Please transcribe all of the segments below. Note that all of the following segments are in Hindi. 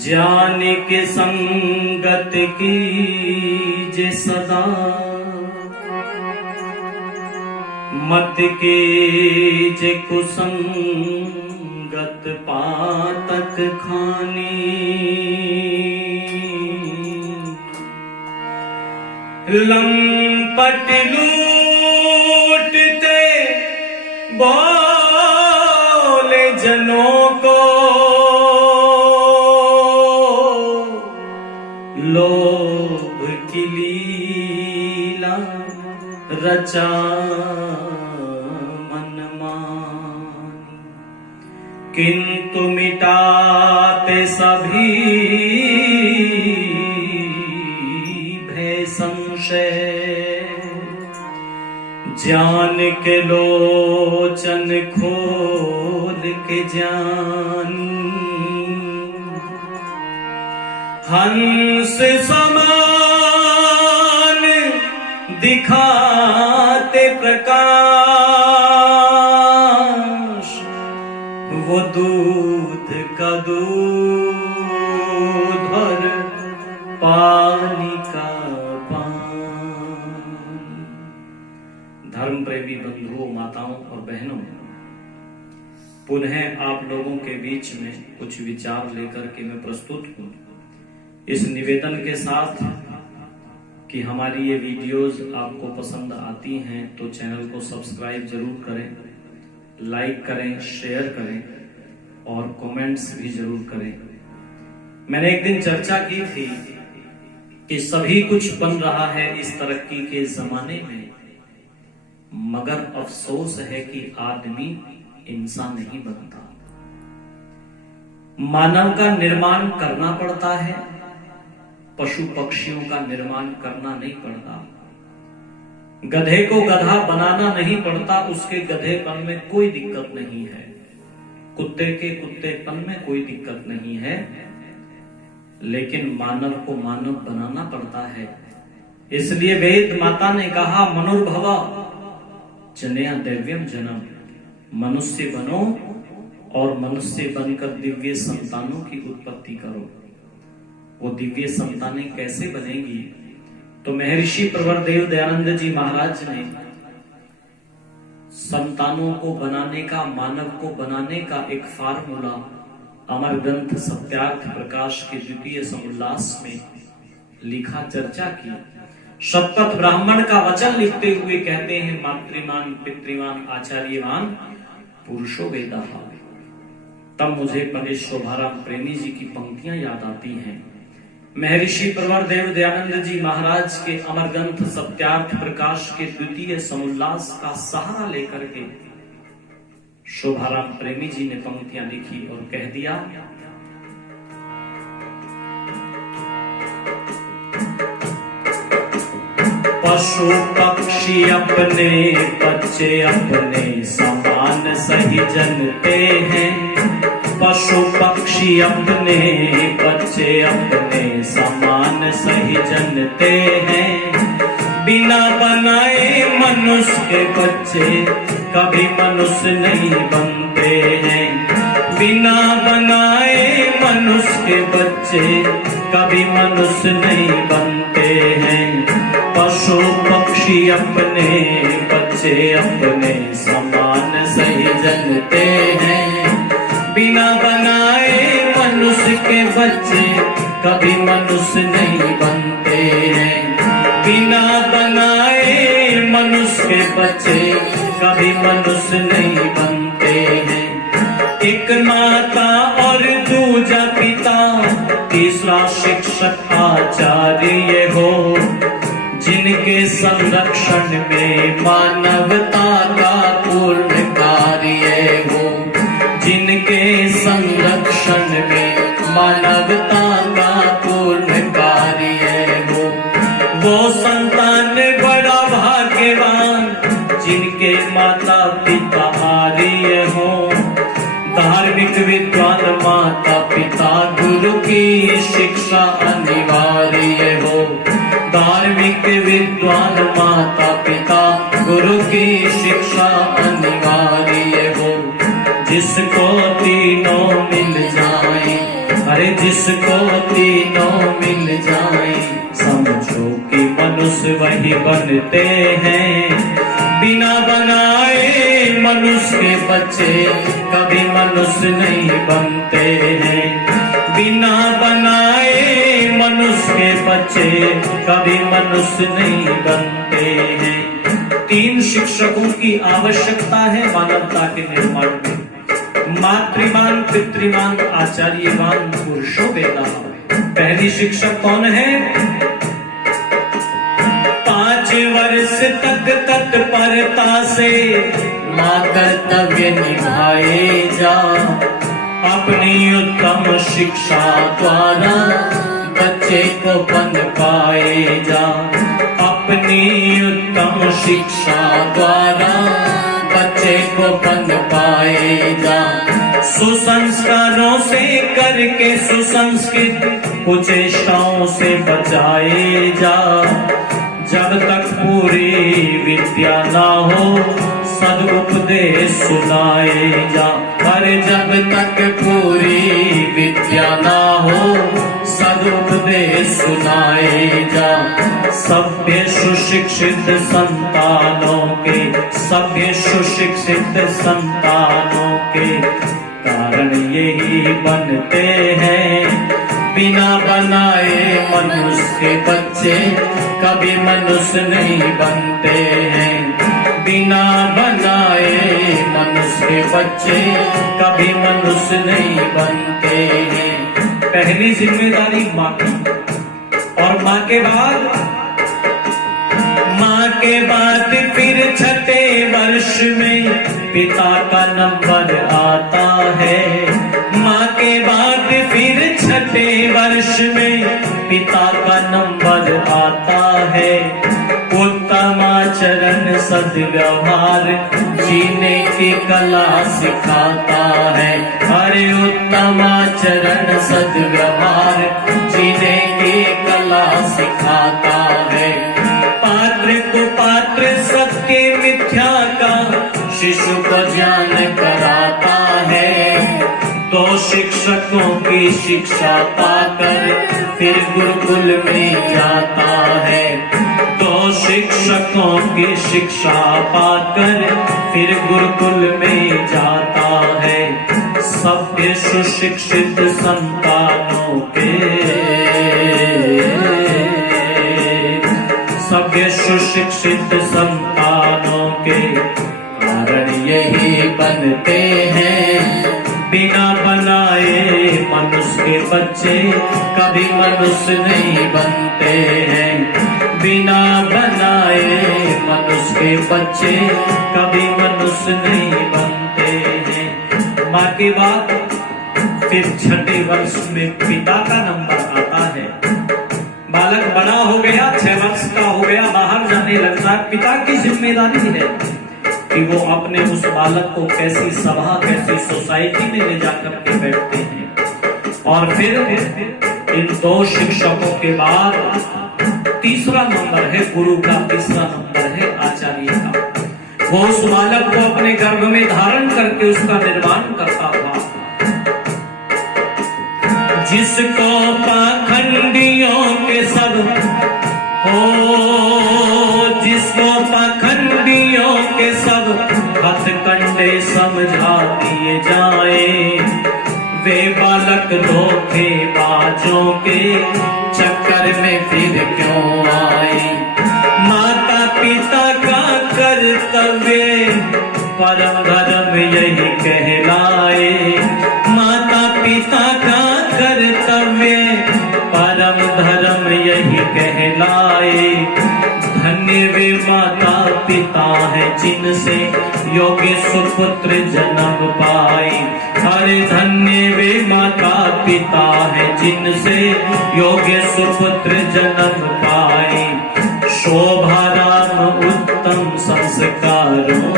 ज्ञान के संगत कीजे सदा, मत कीजे कुसंगत पातक खानी। लंपट लूटते बोले जनों को, लोभ की लीला रचा मनमानी। किंतु मिटाते सभी भय संशय, ज्ञान के लोचन खोल के जानी। हंस समान दिखाते प्रकाश, वो दूध का दूध और पानी का पानी। धर्म प्रेमी बंधुओं, माताओं और बहनों, पुनः आप लोगों के बीच में कुछ विचार लेकर के मैं प्रस्तुत हूं, इस निवेदन के साथ कि हमारी ये वीडियोस आपको पसंद आती हैं तो चैनल को सब्सक्राइब जरूर करें, लाइक करें, शेयर करें और कमेंट्स भी जरूर करें। मैंने एक दिन चर्चा की थी कि सभी कुछ बन रहा है इस तरक्की के जमाने में, मगर अफसोस है कि आदमी इंसान नहीं बनता। मानव का निर्माण करना पड़ता है, पशु पक्षियों का निर्माण करना नहीं पड़ता। गधे को गधा बनाना नहीं पड़ता, उसके गधेपन में कोई दिक्कत नहीं है। कुत्ते के कुत्तेपन में कोई दिक्कत नहीं है, लेकिन मानव को मानव बनाना पड़ता है। इसलिए वेद माता ने कहा, मनुर्भव जनया दिव्यम जनम, मनुष्य बनो और मनुष्य बनकर दिव्य संतानों की उत्पत्ति करो। वो दिव्य संतानें कैसे बनेगी? तो महर्षि प्रवर देव दयानंद जी महाराज ने संतानों को बनाने का, मानव को बनाने का एक फार्मूला अमर ग्रंथ सत्यार्थ प्रकाश के द्वितीय समुल्लास में लिखा, चर्चा की। शतपथ ब्राह्मण का वचन लिखते हुए कहते हैं, मातृमान पितृमान आचार्यवान पुरुषो वेदाः। तब मुझे पंडित शोभाराम प्रेमी जी की पंक्तियां याद आती हैं। महर्षि प्रवर देव दयानंद जी महाराज के अमर ग्रंथ सत्यार्थ प्रकाश के द्वितीय समुल्लास का सहारा लेकर के शोभाराम प्रेमी जी ने पंक्तियां लिखी और कह दिया, पशु पक्षी अपने बच्चे अपने समान सही जनते हैं। पशु पक्षी अपने बच्चे अपने समान सही जनते हैं। बिना बनाए मनुष्य के बच्चे कभी मनुष्य नहीं बनते हैं। बिना बनाए मनुष्य के बच्चे कभी मनुष्य नहीं बनते हैं। पशु पक्षी अपने बच्चे अपने समान सही जनते हैं। बिना बनाए मनुष्य के बच्चे कभी मनुष्य नहीं बनते हैं। बिना बनाए मनुष्य के बच्चे कभी मनुष्य नहीं बनते हैं। एक माता और दूजा पिता, तीसरा शिक्षक आचार्य हो, जिनके संरक्षण में मानवता का पूर्ण कार्य हो। जिनके संरक्षण में मानवता का पूर्ण कार्य हो, वो संतान बड़ा भाग्यवान, जिनके माता पिता आर्य हो। धार्मिक विद्वान माता पिता गुरु की शिक्षा अनिवार्य हो। धार्मिक विद्वान माता पिता, गुरु की शिक्षा अनिवार्य हो। जिसको तीनों मिल जाए, अरे जिसको तीनों मिल जाए, समझो कि मनुष्य वही बनते हैं। बिना बनाए मनुष्य के बच्चे कभी मनुष्य नहीं बनते हैं। बिना बनाए मनुष्य के बच्चे कभी मनुष्य नहीं बनते हैं। 3 शिक्षकों की आवश्यकता है मानवता के निर्माण में। मातृवान, पितृवान, आचार्यवान पुरुषो वेदा। पहली शिक्षक कौन है? 5 वर्ष तक तत्परता से मां कर्तव्य निभाए जा। अपनी उत्तम शिक्षा द्वारा बच्चे को पनपाए जा। अपनी उत्तम शिक्षा द्वारा बच्चे को पनपाए जा। सुसंस्कारों से करके सुसंस्कृत कुचेष्टाओं से बचाए जा। जब तक पूरी विद्या ना हो सदुपदेश सुनाए जा। अरे जब तक पूरी विद्या ना हो सदुपदेश सुनाए जा। सभ्य सुशिक्षित संतानों के, सभ्य सुशिक्षित संतानों के कारण यही बनते हैं। बिना बनाए मनुष्य के बच्चे कभी मनुष्य नहीं बनते हैं। बिना बनाए मनुष्य के बच्चे कभी मनुष्य नहीं बनते हैं। पहली जिम्मेदारी माँ की, और माँ के बाद फिर 6ठे वर्ष में पिता का नंबर आता है। माँ के बाद फिर 6ठे वर्ष में पिता का नंबर आता है। उत्तम आचरण सद्व्यवहार जीने की कला सिखाता है। अरे उत्तम आचरण सद्व्यवहार जीने की कला सिखाता है। पात्र को पात्र सत्य मिथ्या का शिशु को ज्ञान कराता है। 2 शिक्षकों की शिक्षा पाकर फिर गुरुकुल में जाता है। 2 शिक्षकों की शिक्षा पाकर फिर गुरुकुल में जाता है। सभ्य सुशिक्षित संतानों के, सभ्य सुशिक्षित संतानों के कारण यही बनते हैं। बिना बनाए मनुष्य के बच्चे कभी मनुष्य नहीं बनते हैं। बिना बनाए मनुष्य के बच्चे कभी मनुष्य नहीं बनते हैं। माँ के बाद फिर 6ठे वर्ष में पिता का नंबर आता है। बालक बड़ा हो गया, 6 वर्ष का हो गया, बाहर जाने लगता है। पिता की जिम्मेदारी है कि वो अपने उस बालक को कैसी सभा, कैसी सोसाइटी में ले जाकर के बैठते हैं। और फिर इन 2 शिक्षकों के बाद तीसरा नंबर है गुरु का, तीसरा नंबर है आचार्य का। वो उस बालक को अपने गर्भ में धारण करके उसका निर्माण करता था। जिसको पाखंडियों के सब जिसको पाखंडियों के सब हथकंडे समझा दिए जाए, वे बालक धोखेबाजों के चक्कर में फिर क्यों आए। माता पिता का कर्तव्य परम धर्म यही कहलाए। माता पिता का कर्तव्य परम धर्म यही कहलाए। धन्य वे माता पिता है जिनसे योग्य सुपुत्र जन्म पाए। अरे धन्य वे माता पिता है जिनसे योग्य सुपुत्र जन्म पाए। शोभा राम उत्तम संस्कारों,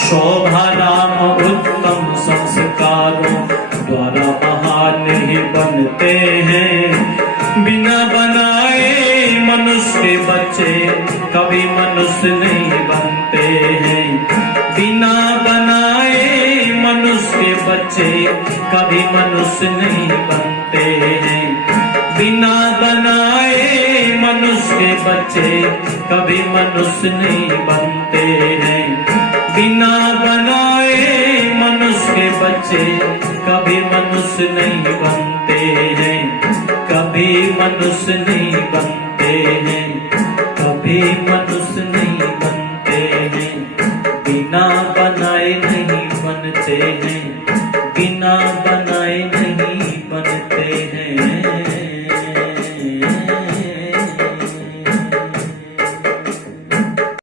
शोभा राम उत्तम संस्कारों द्वारा महान ही बनते हैं। बिना बनाए मनुष्य के बच्चे कभी मनुष्य नहीं बनते हैं। बिना बनाए मनुष्य के बच्चे कभी मनुष्य नहीं बनते हैं। बिना बनाए मनुष्य के बच्चे कभी मनुष्य नहीं बनते हैं। बिना बनाए मनुष्य के बच्चे कभी मनुष्य नहीं बनते हैं। कभी मनुष्य नहीं बनते हैं। कभी मनुष्य नहीं बनते हैं। बिना बनाए नहीं बनते हैं। बिना